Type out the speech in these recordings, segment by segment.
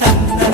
Thank.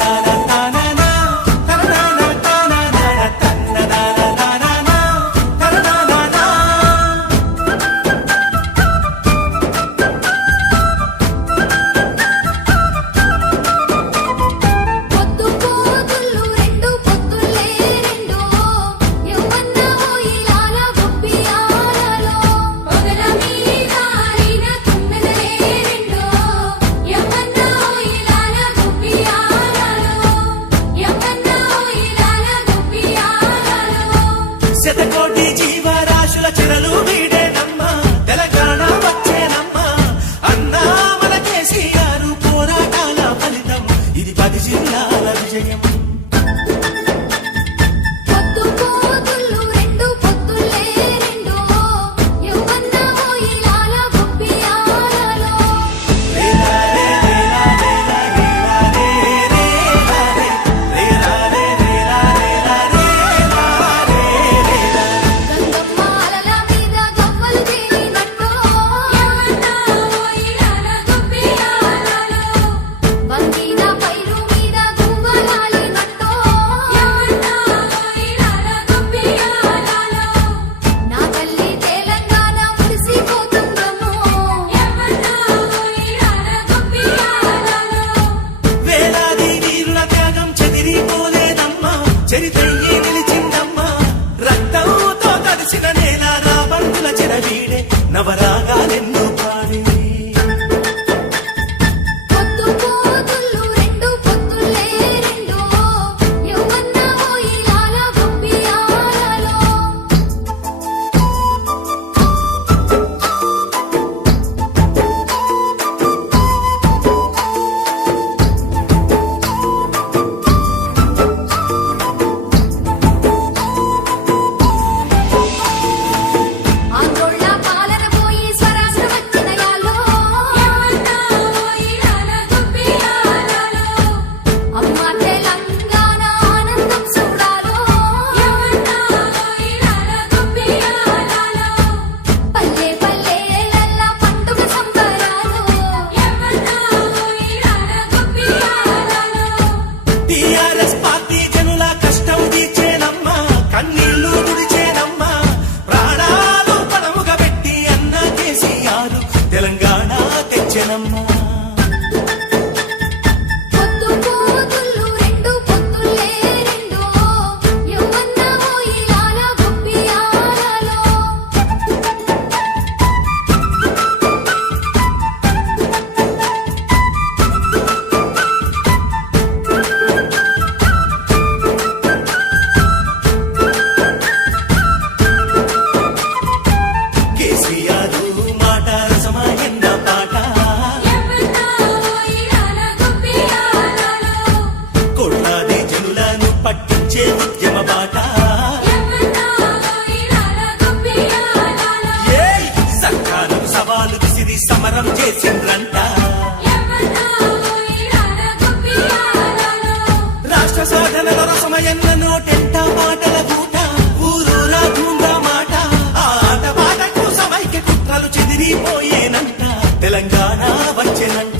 సాధనల రసమయన్న నోటెంట మాటల పూట. ఊరూరా ధూంగా మాట. ఆట పాటకు సమైక్య కుట్రలు చెదిరిపోయేనంట. తెలంగాణ వచ్చేనంట.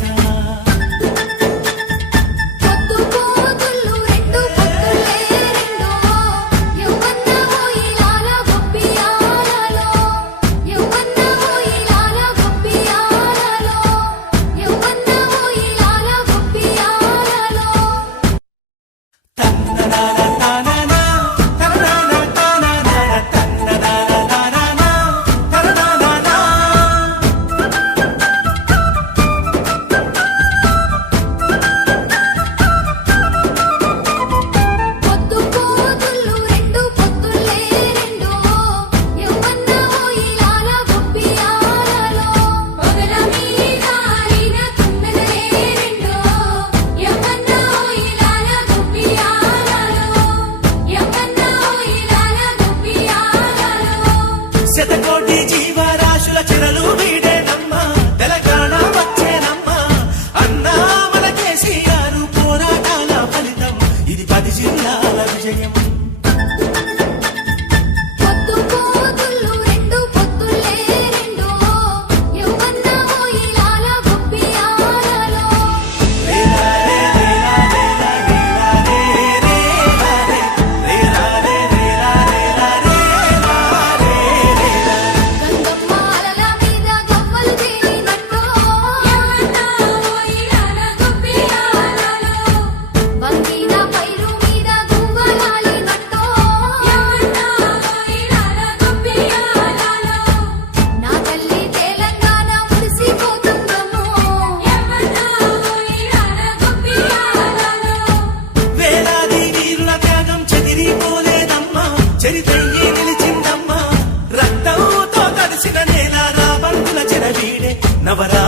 నవరా